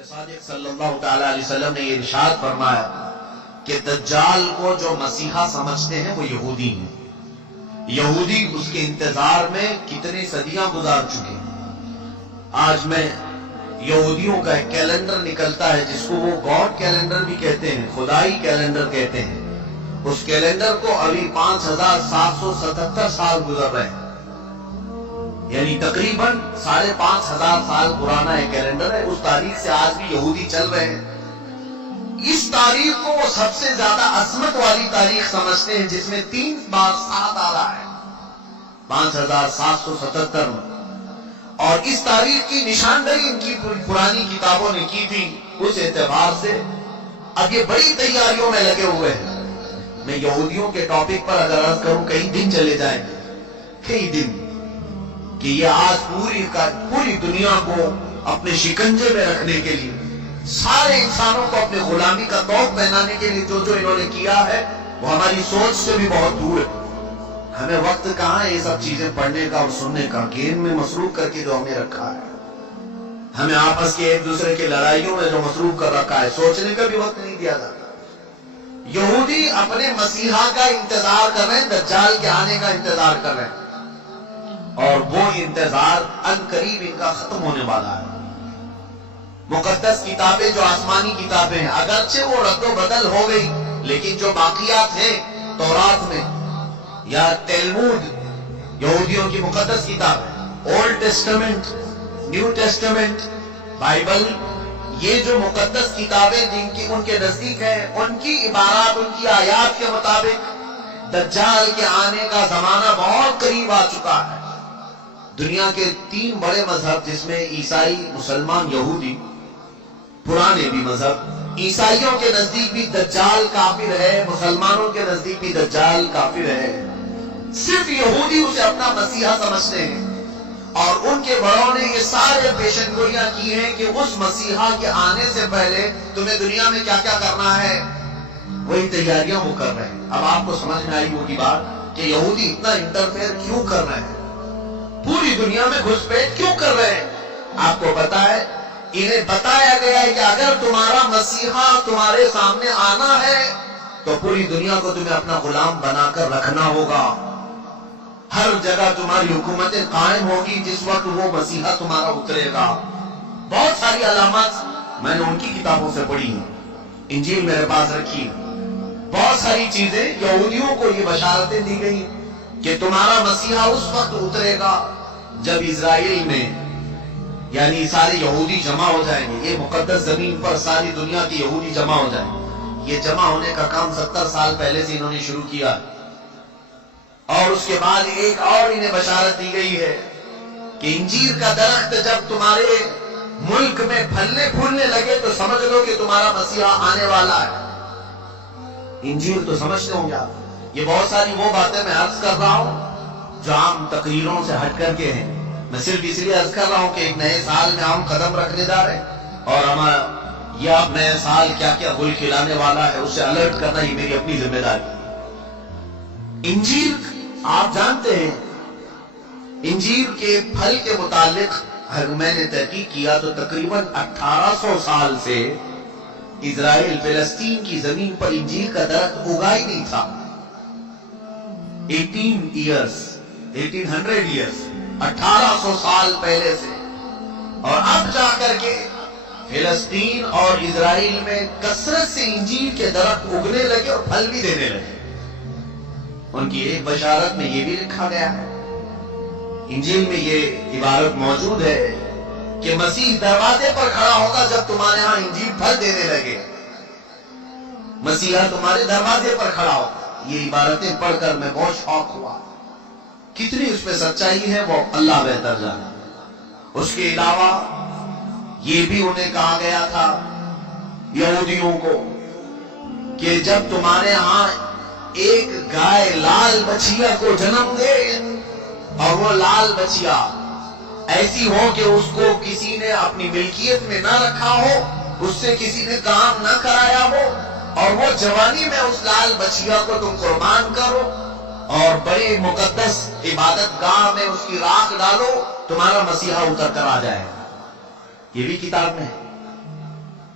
صادق صلی اللہ تعالی علیہ وسلم نے یہ ارشاد فرمایا کہ دجال کو جو مسیحا سمجھتے ہیں وہ یہودی ہیں. یہودی اس کے انتظار میں کتنی صدیاں گزار چکے ہیں. آج میں یہودیوں کا ایک کیلنڈر نکلتا ہے جس کو وہ گاڈ کیلنڈر بھی کہتے ہیں, خدائی کیلنڈر کہتے ہیں. اس کیلنڈر کو ابھی 5777 سال گزر رہے ہیں, یعنی تقریباً 5500 سال پرانا ایک کیلنڈر ہے. اس تاریخ سے آج بھی یہودی چل رہے ہیں. اس تاریخ کو وہ سب سے زیادہ عظمت والی تاریخ سمجھتے ہیں جس میں 3 بار 7 آ رہا ہے 5777 میں. اور اس تاریخ کی نشاندہی ان کی پرانی کتابوں نے کی تھی. اس اعتبار سے اب یہ بڑی تیاریوں میں لگے ہوئے ہیں. میں یہودیوں کے ٹاپک پر اگر عرض کروں کئی دن چلے جائیں گے, کئی دن, کہ یہ آج پوری دنیا کو اپنے شکنجے میں رکھنے کے لیے, سارے انسانوں کو اپنے غلامی کا طوق پہنانے کے لیے جو انہوں نے کیا ہے وہ ہماری سوچ سے بھی بہت دور ہے. ہمیں وقت کہاں ہے یہ سب چیزیں پڑھنے کا اور سننے کا. گیم میں مصروف کر کے جو ہمیں رکھا ہے, ہمیں آپس کے ایک دوسرے کی لڑائیوں میں جو مصروف کر رکھا ہے, سوچنے کا بھی وقت نہیں دیا جاتا. یہودی اپنے مسیحا کا انتظار کر رہے ہیں, دجال کے آنے کا انتظار کر رہے ہیں, اور وہ انتظار عنقریب ان کا ختم ہونے والا ہے. مقدس کتابیں جو آسمانی کتابیں ہیں, اگرچہ وہ رد و بدل ہو گئی, لیکن جو باقیات ہیں تورات میں یا تلمود, یہودیوں کی مقدس کتاب, old testament, new testament, Bible, یہ جو مقدس کتابیں جن کی ان کے نزدیک ہیں, ان کی عبارات, ان کی آیات کے مطابق دجال کے آنے کا زمانہ بہت قریب آ چکا ہے. دنیا کے 3 بڑے مذہب جس میں عیسائی, مسلمان, یہودی, پرانے بھی مذہب, عیسائیوں کے نزدیک بھی دجال کافر ہے, مسلمانوں کے نزدیک بھی دجال کافر ہے. صرف یہودی اسے اپنا مسیحا سمجھتے ہیں, اور ان کے بڑوں نے یہ سارے پیشن گوئیاں کی ہیں کہ اس مسیحا کے آنے سے پہلے تمہیں دنیا میں کیا کیا کرنا ہے, وہی تیاریاں وہ کر رہے ہیں. اب آپ کو سمجھ میں آئی ہوگی بات کہ یہودی اتنا انٹرفیئر کیوں کر رہے ہیں, پوری دنیا میں گھس پیٹ کیوں کر رہے ہیں. آپ کو پتا ہے, انہیں بتایا گیا ہے کہ اگر تمہارا مسیحا تمہارے سامنے آنا ہے تو پوری دنیا کو تمہیں اپنا غلام بنا کر رکھنا ہوگا. ہر جگہ تمہاری حکومتیں قائم ہوگی جس وقت وہ مسیحا تمہارا اترے گا. بہت ساری علامات میں نے ان کی کتابوں سے پڑھی ہیں, انجیل میرے پاس رکھی. بہت ساری چیزیں یہودیوں کو یہ بشارتیں دی گئی کہ تمہارا مسیحا اس وقت اترے گا جب اسرائیل میں, یعنی سارے یہودی جمع ہو جائیں گے. یہ مقدس زمین پر ساری دنیا کی یہودی جمع ہو جائیں گے. یہ جمع ہونے کا کام 70 سال پہلے سے انہوں نے شروع کیا, اور اس کے بعد ایک اور انہیں بشارت دی گئی ہے کہ انجیر کا درخت جب تمہارے ملک میں پھلنے پھولنے لگے تو سمجھ لو کہ تمہارا مسیحا آنے والا ہے. انجیر تو سمجھتے ہوں گے آپ. یہ بہت ساری وہ باتیں میں عرض کر رہا ہوں جو عام تقریروں سے ہٹ کر کے ہیں. میں صرف اس لیے عرض کر رہا ہوں کہ ایک نئے سال میں ہم قدم رکھنے جا رہے ہیں, اور ہمارا یہ اب نئے سال کیا کیا گل کھلانے والا ہے اسے الرٹ کرنا یہ میری اپنی ذمہ داری. انجیر آپ جانتے ہیں, انجیر کے پھل کے متعلق میں نے تحقیق کیا تو تقریباً 1800 سال سے اسرائیل فلسطین کی زمین پر انجیر کا درخت اگا ہی نہیں تھا. 1800 ایئرز 1800 سال پہلے سے, اور اب جا کر کے فلسطین اور اسرائیل میں کثرت سے انجیر کے درخت اگنے لگے اور پھل بھی دینے لگے. ان کی ایک بشارت میں یہ بھی لکھا گیا ہے, انجیل میں یہ عبارت موجود ہے کہ مسیح دروازے پر کھڑا ہوگا جب تمہارے ہاں انجیر پھل دینے لگے. مسیحا تمہارے دروازے پر کھڑا ہوگا. یہ عبارتیں پڑھ کر میں بہت شوق ہوا. کتنی اس میں سچائی ہے وہ اللہ بہتر جانے. اس کے علاوہ یہ بھی انہیں کہا گیا تھا یہودیوں کو کہ جب تمہارے ہاں ایک گائے لال بچیا کو جنم دے, اور وہ لال بچیا ایسی ہو کہ اس کو کسی نے اپنی ملکیت میں نہ رکھا ہو, اس سے کسی نے کام نہ کرایا ہو, اور وہ جوانی میں اس لال بچیا کو تم قربان کرو اور بڑے مقدس عبادت گاہ میں اس کی راکھ ڈالو, تمہارا مسیحا اتر کر آ جائے. یہ بھی کتاب میں ہے.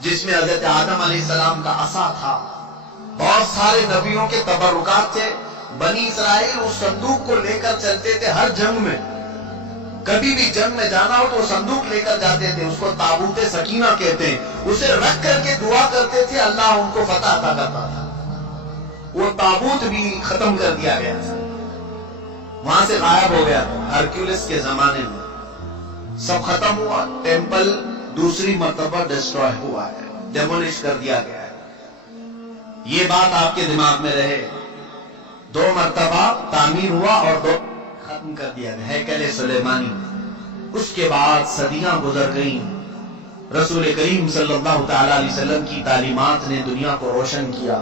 جس میں حضرت آدم علیہ السلام کا عصا تھا، بہت سارے نبیوں کے تبرکات تھے. بنی اسرائیل اس صندوق کو لے کر چلتے تھے ہر جنگ میں. کبھی بھی جنگ میں جانا ہو تو وہ صندوق لے کر جاتے تھے. اس کو تابوت سکینہ کہتے ہیں. اسے رکھ کر کے دعا کرتے تھے، اللہ ان کو فتح عطا کرتا تھا. وہ تابوت بھی ختم کر دیا گیا تھا، وہاں سے غائب ہو گیا تھا. ہرکیولس کے زمانے میں سب ختم ہوا. ٹیمپل دوسری مرتبہ ڈسٹروائے ہوا ہے، ڈیمولش کر دیا گیا ہے. یہ بات آپ کے دماغ میں رہے. 2 مرتبہ تعمیر ہوا اور 2 ختم کر دیا گیا. ہیکل سلیمانی. اس کے بعد صدیاں گزر گئیں. رسول کریم صلی اللہ تعالی علیہ وسلم کی تعلیمات نے دنیا کو روشن کیا،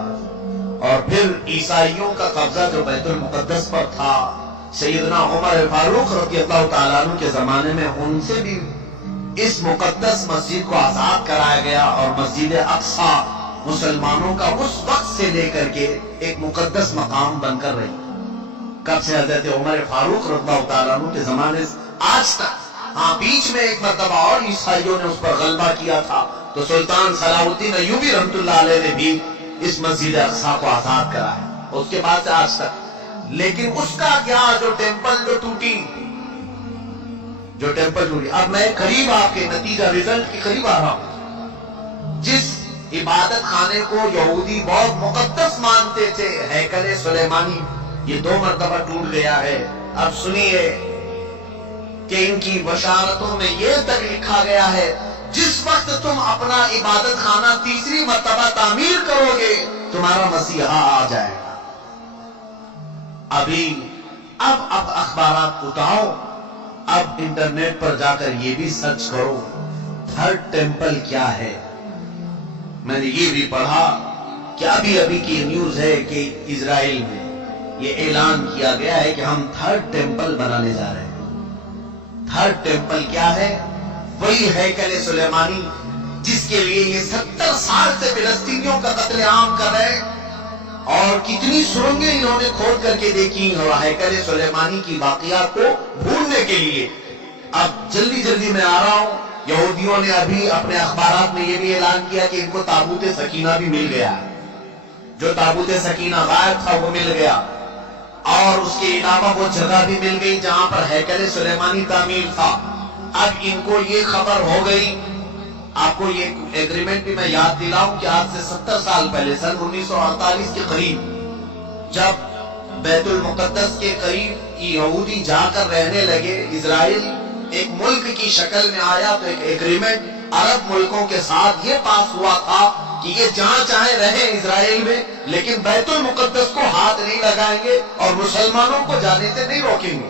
اور پھر عیسائیوں کا قبضہ جو بیت المقدس پر تھا، سیدنا عمر فاروق رضی اللہ تعالیٰ عنہ کے زمانے میں ان سے بھی اس مقدس مسجد کو آزاد کرایا گیا، اور مسجد اقصی مسلمانوں کا اس وقت سے لے کر کے ایک مقدس مقام بن کر رہی. کب سے؟ حضرت عمر فاروق رضی اللہ تعالیٰ عنہ کے زمانے سے آج تک. ہاں، بیچ میں ایک مرتبہ اور عیسائیوں نے اس پر غلبہ کیا تھا، تو سلطان صلاح الدین ایوبی رحمۃ اللہ علیہ نے بھی اس مسجد اقصی کو آزاد کرایا. اس کے بعد سے آج تک. لیکن اس کا کیا، جو ٹیمپل جو ٹوٹی، اب میں قریب آپ کے نتیجہ رزلٹ کے قریب آ رہا ہوں. جس عبادت خانے کو یہودی بہت مقدس مانتے تھے، ہیکل سلیمانی، یہ 2 مرتبہ ٹوٹ گیا ہے. اب سنیے کہ ان کی بشارتوں میں یہ تک لکھا گیا ہے، جس وقت تم اپنا عبادت خانہ تیسری مرتبہ تعمیر کرو گے، تمہارا مسیحا آ جائے گا. اب اخبارات اٹھاؤ، اب انٹرنیٹ پر جا کر یہ بھی سرچ کرو تھرڈ ٹیمپل کیا ہے. میں نے یہ بھی پڑھا کہ ابھی کی نیوز ہے کہ اسرائیل میں یہ اعلان کیا گیا ہے کہ ہم تھرڈ ٹیمپل بنانے جا رہے ہیں. تھرڈ ٹیمپل کیا ہے؟ وہی ہیکل سلیمانی جس کے لیے یہ 70 سال سے فلسطینیوں کا قتل عام کر رہے ہیں، اور کتنی سرنگیں انہوں نے کھود کر کے دیکھی اور ہیکل سلیمانی کی باقیات کو ڈھونڈنے کے لیے. اب جلدی میں آ رہا ہوں. یہودیوں نے ابھی اپنے اخبارات میں یہ بھی اعلان کیا کہ ان کو تابوت سکینہ بھی مل گیا. جو تابوت سکینہ غائب تھا وہ مل گیا، اور اس کے علاوہ وہ جگہ بھی مل گئی جہاں پر ہیکل سلیمانی تعمیر تھا. اب ان کو یہ خبر ہو گئی. آپ کو یہ ایگریمنٹ بھی میں یاد دلاؤں کہ آج سے 70 سال پہلے، سن 1948 کے قریب، جب بیت المقدس کے قریب یہودی جا کر رہنے لگے، اسرائیل ایک ملک کی شکل میں آیا، تو ایک ایگریمنٹ عرب ملکوں کے ساتھ یہ پاس ہوا تھا کہ یہ جہاں چاہے رہیں اسرائیل میں، لیکن بیت المقدس کو ہاتھ نہیں لگائیں گے اور مسلمانوں کو جانے سے نہیں روکیں گے.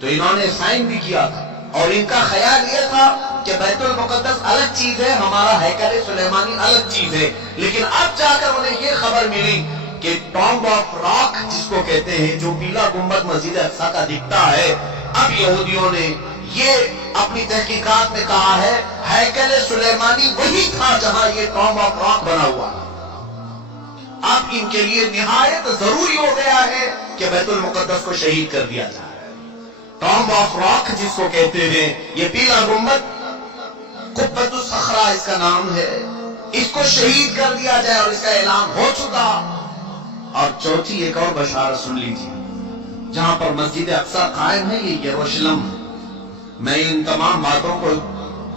تو انہوں نے سائن بھی کیا تھا، اور ان کا خیال یہ تھا کہ بیت المقدس الگ چیز ہے، ہمارا ہیکل سلیمانی الگ چیز ہے. لیکن اب جا کر انہیں یہ خبر ملی کہ ٹامب آف راک جس کو کہتے ہیں، جو پیلا گنبد مسجد اقصی کا دکھتا ہے، اب یہودیوں نے یہ اپنی تحقیقات میں کہا ہے ہیکل سلیمانی وہی تھا جہاں یہ ٹامب آف راک بنا ہوا. اب ان کے لیے نہایت ضروری ہو گیا ہے کہ بیت المقدس کو شہید کر دیا جائے. ٹامب آف راک جس کو کہتے ہیں، یہ پیلا گنبد، قبۃ الصخرہ اس کا نام ہے، اس کو شہید کر دیا جائے، اور اس کا اعلان ہو چکا. اور چوتھی ایک اور بشارت سن لیجیے، جہاں پر مسجد اقصی قائم ہے، یہ یروشلم. میں ان تمام باتوں کو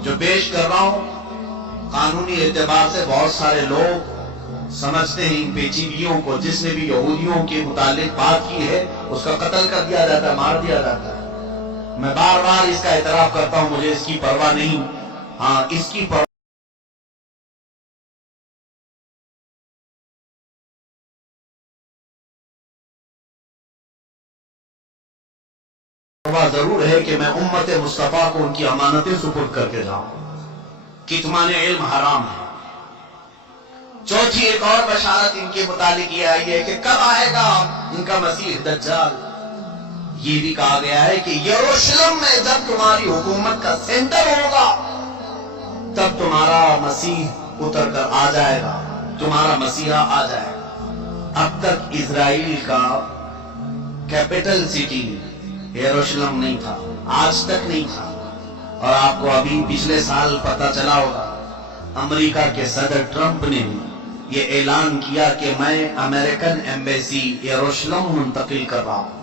جو پیش کر رہا ہوں، قانونی اعتبار سے بہت سارے لوگ سمجھتے ہیں ان پیچیدگیوں کو. جس نے بھی یہودیوں کے متعلق بات کی ہے اس کا قتل کر دیا جاتا ہے، مار دیا جاتا ہے. میں بار بار اس کا اعتراف کرتا ہوں، مجھے اس کی پرواہ نہیں. ہاں، اس کی پرواہ ضرور ہے کہ میں امت مصطفیٰ کو ان کی امانتیں سپرد کر کے جاؤں. کتمان علم حرام ہے. چوتھی ایک اور بشارت ان کے متعلق یہ آئی ہے کہ کب آئے گا ان کا مسیح دجال. یہ بھی کہا گیا ہے کہ یروشلم میں جب تمہاری حکومت کا سینٹر ہوگا تب تمہارا مسیح اتر کر آ جائے گا، تمہارا مسیحا آ جائے گا. اب تک اسرائیل کا کیپٹل سٹی یروشلم نہیں تھا، آج تک نہیں تھا. اور آپ کو ابھی پچھلے سال پتہ چلا ہوگا امریکہ کے صدر ٹرمپ نے یہ اعلان کیا کہ میں امریکن ایمبیسی یروشلم منتقل کر رہا ہوں۔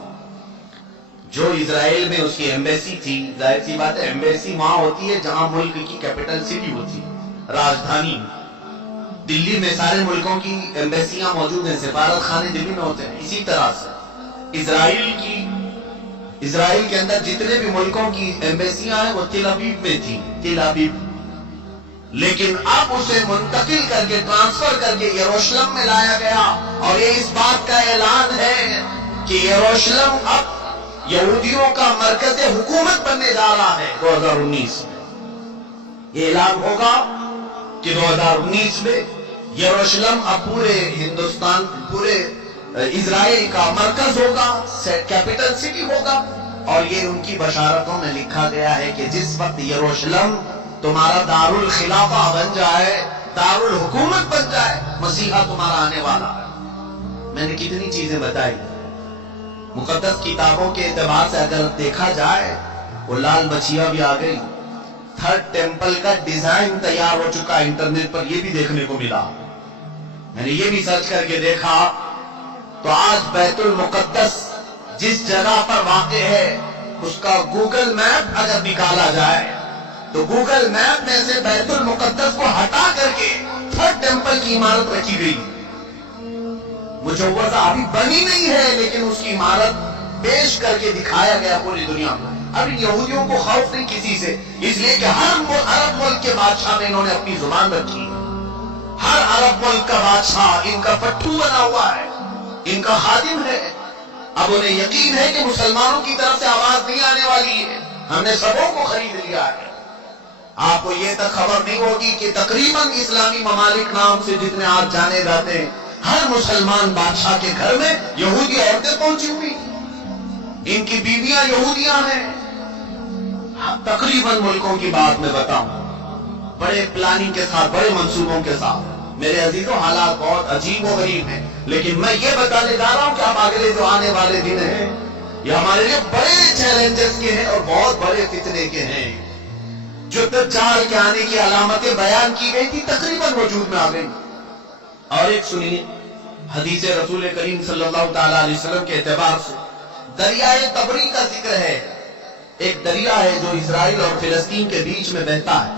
جو اسرائیل میں اس کی ایمبیسی تھی، ظاہر سی بات ہے ایمبیسی وہاں ہوتی ہے جہاں ملک کی کیپٹل سٹی ہوتی ہے، راجدھانی۔ دلی میں سارے ملکوں کی ایمبیسیاں موجود ہیں، سفارت خانے دلی میں ہوتے ہیں۔ اسی طرح سے اسرائیل کے اندر جتنے بھی ملکوں کی ایمبیسیاں ہیں وہ تل ابیب میں تھی، تل ابیب۔ لیکن اب اسے منتقل کر کے ٹرانسفر کر کے یروشلم میں لایا گیا، اور یہ اس بات کا اعلان ہے کہ یروشلم اب یہودیوں کا مرکز حکومت بننے جا رہا ہے 2019 میں۔ یہ اعلان ہوگا کہ 2019 میں یروشلم اب پورے ہندوستان، پورے اسرائیل کا مرکز ہوگا، کیپٹل سٹی ہوگا۔ اور یہ ان کی بشارتوں میں لکھا گیا ہے کہ جس وقت یروشلم تمہارا دار الخلافہ بن جائے، دار الحکومت بن جائے، مسیحا تمہارا آنے والا ہے۔ میں نے کتنی چیزیں بتائی، مقدس کتابوں کے اعتبار سے اگر دیکھا جائے وہ لال مچھیا بھی آ گئی، تھرڈ ٹیمپل کا ڈیزائن تیار ہو چکا، انٹرنیٹ پر یہ بھی دیکھنے کو ملا۔ میں نے یہ بھی سرچ کر کے دیکھا تو آج بیت المقدس جس جگہ پر واقع ہے اس کا گوگل میپ اگر نکالا جائے تو گوگل میپ میں سے بیت المقدس کو ہٹا کر کے تھرڈ ٹیمپل کی عمارت رکھی گئی، مجوزہ ابھی بنی نہیں ہے لیکن اس کی عمارت پیش کر کے دکھایا گیا پوری دنیا کو۔ اب ان یہودیوں کو خوف نہیں کسی سے، اس لیے کہ ہر عرب ملک کے بادشاہ میں انہوں نے اپنی زبان رکھی، ہر عرب ملک کا بادشاہ ان کا پٹھو بنا ہوا ہے، ان کا خادم ہے۔ اب انہیں یقین ہے کہ مسلمانوں کی طرف سے آواز نہیں آنے والی ہے، ہم نے سبوں کو خرید لیا ہے۔ آپ کو یہ تک خبر نہیں ہوگی کہ تقریباً اسلامی ممالک نام سے جتنے آج جانے جاتے ہیں، ہر مسلمان بادشاہ کے گھر میں یہودی عورتیں پہنچی ہوئی، ان کی بیویاں یہودیاں ہیں۔ تقریباً ملکوں کی بات میں بتاؤں، بڑے پلاننگ کے ساتھ، بڑے منصوبوں کے ساتھ۔ میرے عزیزوں حالات بہت عجیب و غریب ہیں، لیکن میں یہ بتانے جا رہا ہوں کہ اب اگلے جو آنے والے دن ہیں یہ ہمارے لیے بڑے چیلنجز کے ہیں اور بہت بڑے فتنے کے ہیں۔ جو دجال کے آنے کی علامتیں بیان کی گئی تھی تقریباً وجود میں آ گئی۔ اور ایک سنیے حدیث رسول کریم صلی اللہ تعالی علیہ وسلم کے اعتبار سے دریائے تبری کا ذکر ہے۔ ایک دریا ہے جو اسرائیل اور فلسطین کے بیچ میں بہتا ہے۔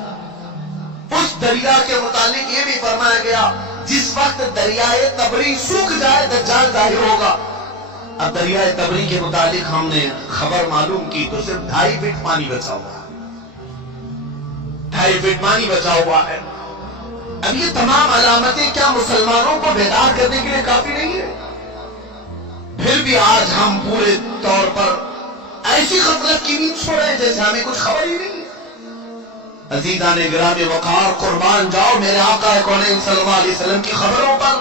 اس دریا کے متعلق یہ بھی فرمایا گیا جس وقت دریائے تبری سوکھ جائے دجال ظاہر ہوگا۔ اب دریائے تبری کے متعلق ہم نے خبر معلوم کی تو صرف 2.5 فٹ پانی بچا ہوا ہے، 2.5 فٹ پانی بچا ہوا ہے۔ اب یہ تمام علامتیں کیا مسلمانوں کو بیدار کرنے کے لیے کافی نہیں ہے؟ پھر بھی آج ہم پورے طور پر ایسی غفلت کی نیند سو رہے ہیں جیسے ہمیں کچھ خبر ہی نہیں۔ عزیزان گرامی وقار قربان جاؤ میرے آقا کونین صلی اللہ علیہ وسلم کی خبروں پر۔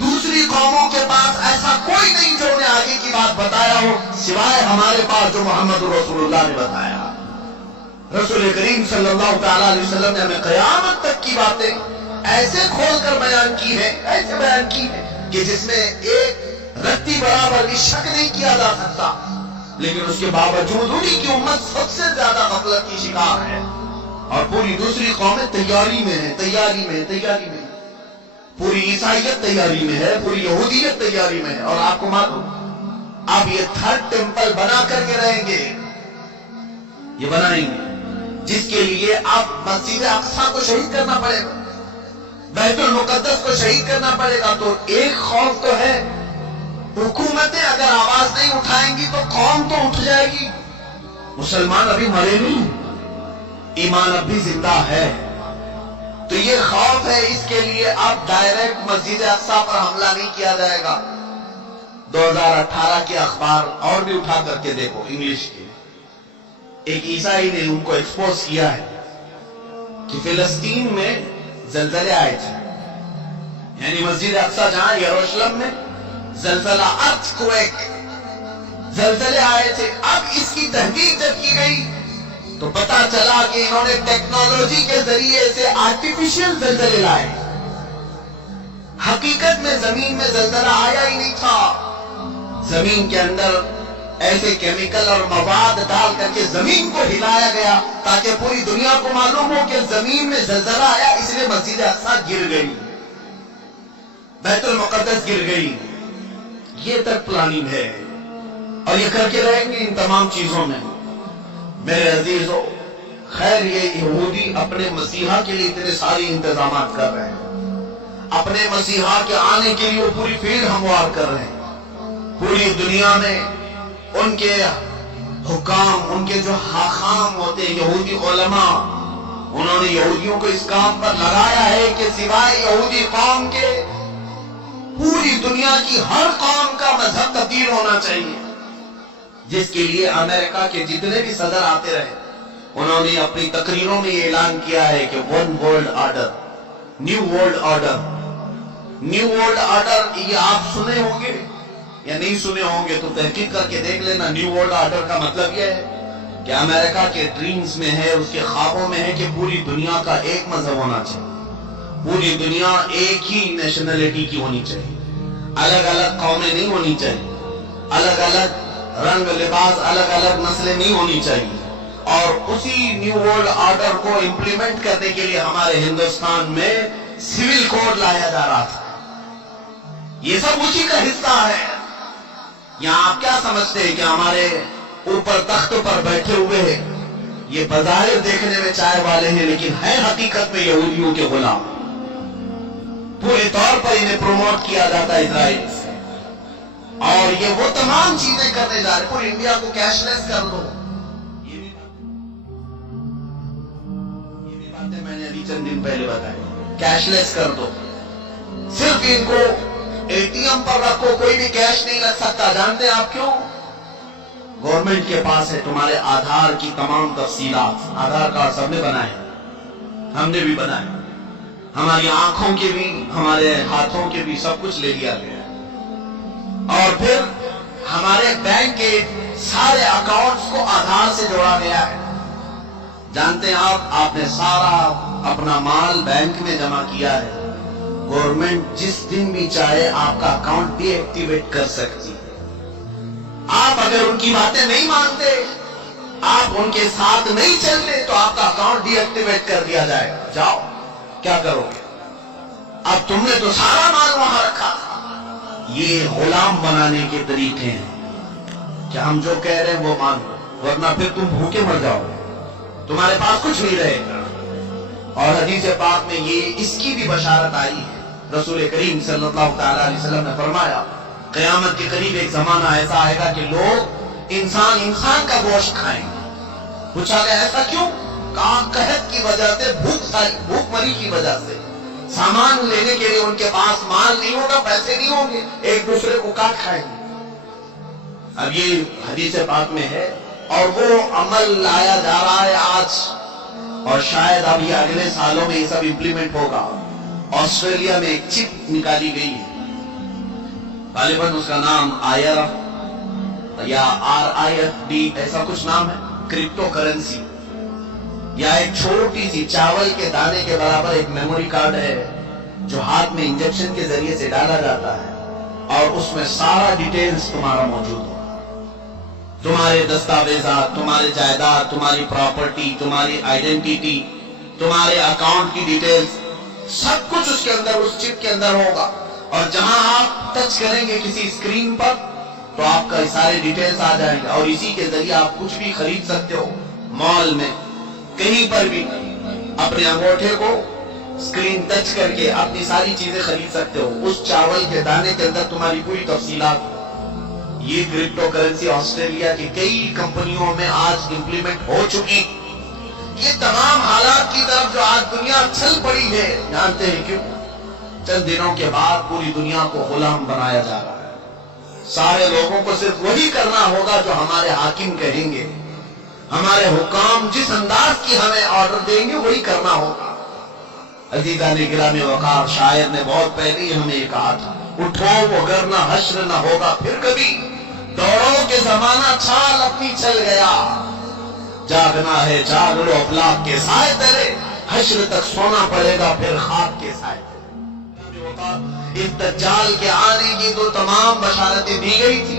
دوسری قوموں کے پاس ایسا کوئی نہیں جو انہیں آگے کی بات بتایا ہو سوائے ہمارے پاس جو محمد رسول اللہ نے بتایا۔ رسول کریم صلی اللہ تعالی علیہ وسلم نے ہمیں قیامت تک کی باتیں ایسے کھول کر بیان کی ہے، ایسے بیان کی ہے کہ جس میں ایک رتی برابر بھی شک نہیں کیا جا سکتا، لیکن اس کے باوجود انہی کی امت سب سے زیادہ غفلت کی شکار ہے اور پوری دوسری قومیں تیاری میں ہیں، تیاری میں پوری عیسائیت تیاری میں ہے، پوری یہودیت تیاری میں ہے۔ اور آپ کو معلوم اب یہ تھرڈ ٹیمپل بنا کر کے رہیں گے، یہ بنائیں گے جس کے لیے اب مسجد اقصی کو شہید کرنا پڑے گا، بیت المقدس کو شہید کرنا پڑے گا۔ تو ایک خوف تو ہے، حکومتیں اگر آواز نہیں اٹھائیں گی تو قوم تو اٹھ جائے گی۔ مسلمان ابھی مرے نہیں، ایمان اب بھی زندہ ہے، تو یہ خوف ہے۔ اس کے لیے اب ڈائریکٹ مسجد اقصی پر حملہ نہیں کیا جائے گا۔ 2018 کے اخبار اور بھی اٹھا کر کے دیکھو انگلش کے، ایک عیسائی نے ان کو ایکسپوز کیا ہے کہ فلسطین میں زلزلے آئے تھے، یعنی مسجد اقصی جہاں یروشلم میں زلزلہ ارتھکویک زلزلے آئے تھے۔ اب اس کی تحقیق جب کی گئی تو پتا چلا کہ انہوں نے ٹیکنالوجی کے ذریعے سے آرٹیفیشل زلزلے لائے، حقیقت میں زمین میں زلزلہ آیا ہی نہیں تھا۔ زمین کے اندر ایسے کیمیکل اور مواد ڈال کر کے زمین کو ہلایا گیا تاکہ پوری دنیا کو معلوم ہو کہ زمین میں زلزلہ آیا، اس لیے مسجد اقصی گر گئی، بیت المقدس گر گئی۔ یہ تک پلاننگ ہے اور یہ کر کے رہیں گے ان تمام چیزوں میں۔ میرے عزیزو، خیر یہ یہودی اپنے مسیحا کے لیے اتنے سارے انتظامات کر رہے ہیں، اپنے مسیحا کے آنے کے لیے وہ پوری فیلڈ ہموار کر رہے ہیں۔ پوری دنیا میں ان کے حکام، ان کے جو حاخام ہوتے ہیں یہودی علماء، انہوں نے یہودیوں کو اس کام پر لگایا ہے کہ سوائے یہودی قوم کے پوری دنیا کی ہر قوم کا مذہب تبدیل ہونا چاہیے، جس کے لیے امریکہ کے جتنے بھی صدر آتے رہے انہوں نے اپنی تقریروں میں یہ اعلان کیا ہے کہ one world order, new world order. New world order یہ آپ سنے ہوں گے یا نہیں سنے ہوں گے تو تحقیق کر کے دیکھ لینا۔ نیو ورلڈ آرڈر کا مطلب یہ ہے کہ امریکہ کے ڈریمز میں ہے، اس کے خوابوں میں ہے کہ پوری دنیا کا ایک مذہب ہونا چاہیے، پوری دنیا ایک ہی نیشنلٹی کی ہونی چاہیے، الگ الگ قومیں نہیں ہونی چاہیے، الگ الگ رنگ لباس، الگ الگ نسلیں نہیں ہونی چاہیے۔ اور اسی نیو ورلڈ آرڈر کو امپلیمنٹ کرنے کے لیے ہمارے ہندوستان میں سول کوڈ لایا جا رہا تھا، یہ سب اسی کا حصہ ہے۔ یہاں آپ کیا سمجھتے ہیں کہ ہمارے اوپر تخت پر بیٹھے ہوئے ہیں، یہ بظاہر دیکھنے میں چائے والے ہیں لیکن ہیں حقیقت میں یہودیوں کے غلام، پورے طور پر انہیں پروموٹ کیا جاتا ہے اسرائیل سے، اور یہ وہ تمام چیزیں کرنے جا رہے ہیں۔ پوری انڈیا کو کیش لیس کر دو، یہ بھی باتیں میں نے ابھی چند دن پہلے بتائی، کیش لیس کر دو، صرف ان کو اے ٹی ایم پر رکھو، کوئی بھی کیش نہیں لگ سکتا۔ جانتے ہیں آپ کیوں؟ گورنمنٹ کے پاس ہے تمہارے آدھار کی تمام تفصیلات، آدھار کارڈ سب نے بنائے، ہم نے بھی بنائے، ہماری آنکھوں کے بھی، ہمارے ہاتھوں کے بھی، سب کچھ لے لیا گیا، اور پھر ہمارے بینک کے سارے اکاؤنٹس کو آدھار سے جوڑا گیا ہے۔ جانتے ہیں آپ نے سارا اپنا مال بینک میں جمع کیا ہے، گورنمنٹ جس دن بھی چاہے آپ کا اکاؤنٹ ڈی ایکٹیویٹ کر سکتی ہے۔ آپ اگر ان کی باتیں نہیں مانتے، آپ ان کے ساتھ نہیں چلتے تو آپ کا اکاؤنٹ ڈی ایکٹیویٹ کر دیا جائے گا۔ جاؤ، کیا کرو گے؟ اب تم نے تو سارا مال وہاں رکھا تھا۔ یہ غلام بنانے کے طریقے ہیں کہ ہم جو کہہ رہے ہیں وہ مانو، ورنہ پھر تم بھوکے مر جاؤ گے، تمہارے پاس کچھ نہیں رہے گا۔ اور حدیث پاک میں یہ اس کی بھی بشارت آئی ہے، رسول کریم صلی اللہ تعالی علیہ وسلم نے فرمایا قیامت کے قریب ایک زمانہ ایسا آئے گا کہ لوگ انسان کا گوشت کھائیں گے۔ پوچھا گیا ایسا کیوں؟ کہا قحط کی وجہ سے، بھوک مری کی وجہ سے، سامان لینے کے لیے ان کے پاس مال نہیں ہوگا، پیسے نہیں ہوں گے، ایک دوسرے کو کاٹ کھائیں گے۔ اب یہ حدیث پاک میں ہے اور وہ عمل لایا جا رہا ہے آج، اور شاید اب یہ اگلے سالوں میں یہ سب امپلیمنٹ ہوگا۔ آسٹریلیا میں ایک چپ نکالی گئی ہے، غالباً اس کا نام IRF یا RIFD ایسا کچھ نام ہے، کرپٹو کرنسی، یا ایک چھوٹی سی چاول کے دانے کے برابر ایک میموری کارڈ ہے جو ہاتھ میں انجیکشن کے ذریعے سے ڈالا جاتا ہے، اور اس میں سارا ڈیٹیلز تمہارا موجود ہو، تمہارے دستاویزات، تمہارے جائیداد، تمہاری پراپرٹی، تمہاری آئیڈینٹیٹی، تمہارے اکاؤنٹ کی ڈیٹیلز، سب کچھ اس کے اندر، اس چپ کے اندر ہوگا۔ اور جہاں آپ ٹچ کریں گے کسی اسکرین پر تو آپ کا سارے ڈیٹیلز آ جائیں گے، اور اسی کے ذریعے آپ کچھ بھی خرید سکتے ہو، مال میں کہیں پر بھی اپنے انگوٹھے کو اسکرین ٹچ کر کے اپنی ساری چیزیں خرید سکتے ہو، اس چاول کے دانے کے اندر تمہاری پوری تفصیلات۔ یہ کرپٹو کرنسی آسٹریلیا کی کئی کمپنیوں میں آج امپلیمنٹ ہو چکی۔ یہ تمام حالات کی طرف جو آج دنیا چل پڑی ہے، جانتے ہیں کیوں؟ چند دنوں کے بعد پوری دنیا کو غلام بنایا جا رہا ہے۔ سارے لوگوں کو صرف وہی کرنا ہوگا جو ہمارے حاکم کہیں گے، ہمارے حکام جس انداز کی ہمیں آرڈر دیں گے وہی کرنا ہوگا۔ عزیزان گرامی وقار، شاعر نے بہت پہلے ہی ہمیں یہ کہا تھا، اٹھو وگرنہ حشر نہ ہوگا پھر کبھی، دوڑو کہ زمانہ چھال اپنی چل گیا، جاگنا ہے جاگ لو افلاک کے سائے تلے، حشر تک سونا پڑے گا پھر خاک کے سائے تلے۔ اس دجال کے آنے کی تو تمام بشارتیں دی گئی تھی،